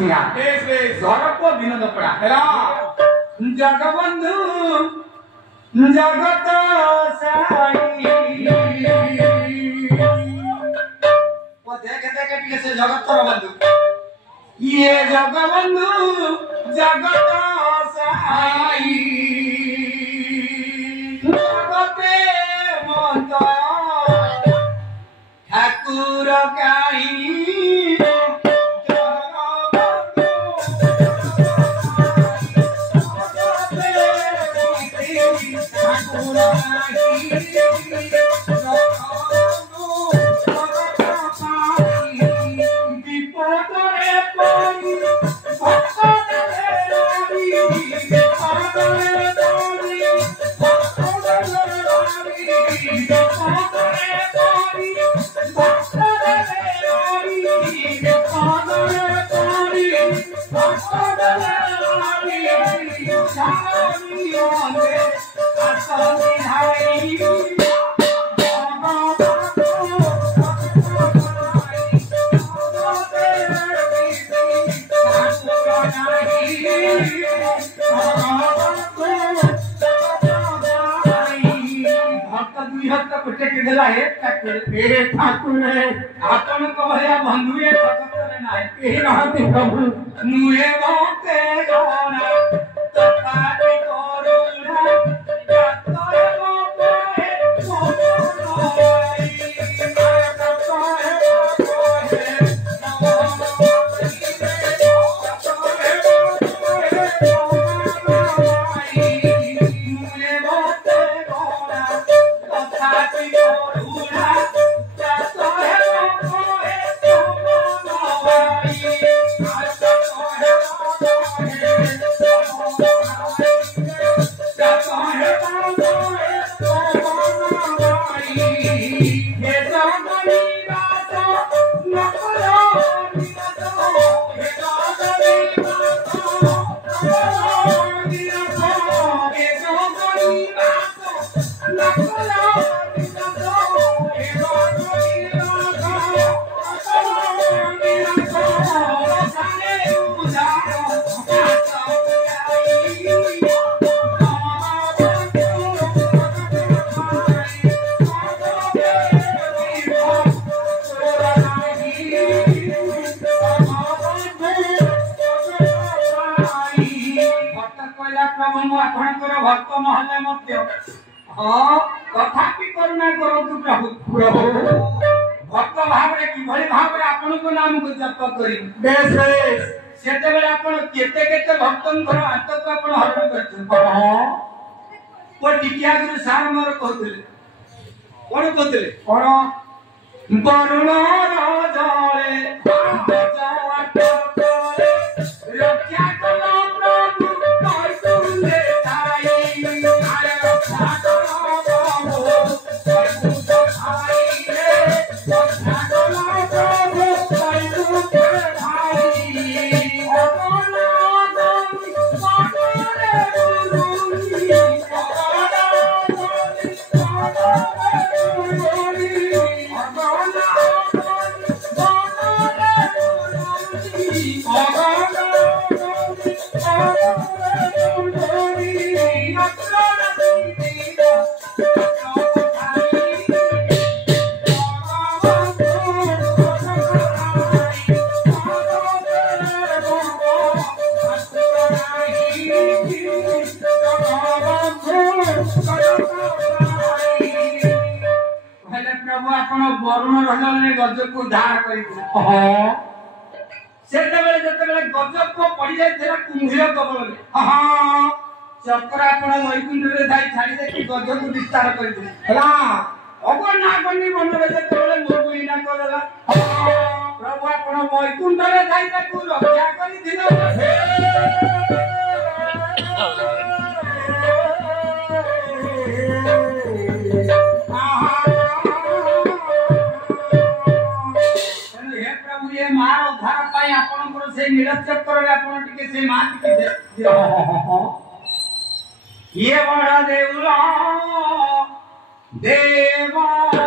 सुनिया घर को विनोद पड़ा जगबंधु जगत साई वो देख के से जगत कर बंधु ये जगबंधु जगत साई जगते मत ठाकुर काई आपन कहया बंधुए भगत नाही एही रहते प्रभु नुए बहुते गोना तथापि करुणा जतय मोहे मोनोई भक्त महले मध्य हाँ तथापि करुणा करतु प्रभु प्रभु भक्त भाव रे कि भली भाव रे आपन को नाम को जप करी बेस बेस सेते बेले आपन केते केते भक्तन घर आत को आपन हरण करछन हां ओ टिकिया गुरु सार मोर कहतले कोन कहतले कोन करुणा राजाले जावाट करे रक्षा करो प्रभु काय तुले वरुण रंजन गजब को धार कर गजब को पड़ जाए कुंभीर कबल चक्र आपण वैकुंठ रे धाई छाड़ी दे गजब को विस्तार कर अगर ना करनी मन में मोर कोई ना करला प्रभु आपण वैकुंठ रे धाई ताकू रक्षा करी दिन मार उद्धार पाई आपन से निरक्षक करे आपन टिके से मार टिके ये बड़ा देउला देवा